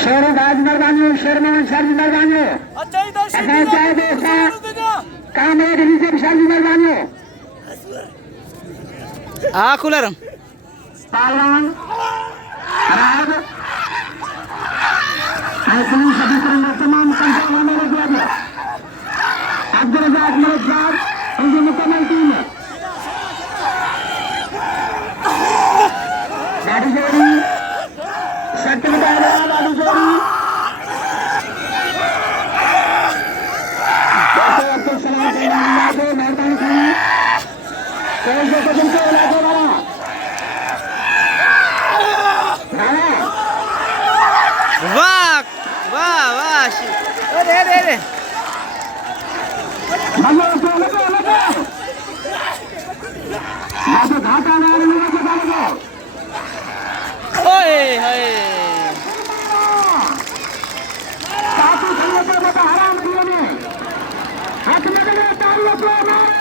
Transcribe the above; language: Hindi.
शेर गाज मर्दानियों शेरमान शादी मर्दानियों काम है दिल्ली से शादी मर्दानियों कूलर पालवान राज पुलिस सभी तरह तमाम पंचायत में दिया गया अब्दुल रजाक मलिक साहब उनकी मुकम्मल टीम है गाड़ी जोड़ी सत्य बताया गाड़ी जोड़ी अब्दुल सलाम को मेहरबानी खानी कोई जो कदम से इलाके वाला वाह वाह वाह अरे अरे अरे घाटा ना ओए हाय हराम दिए हाथ में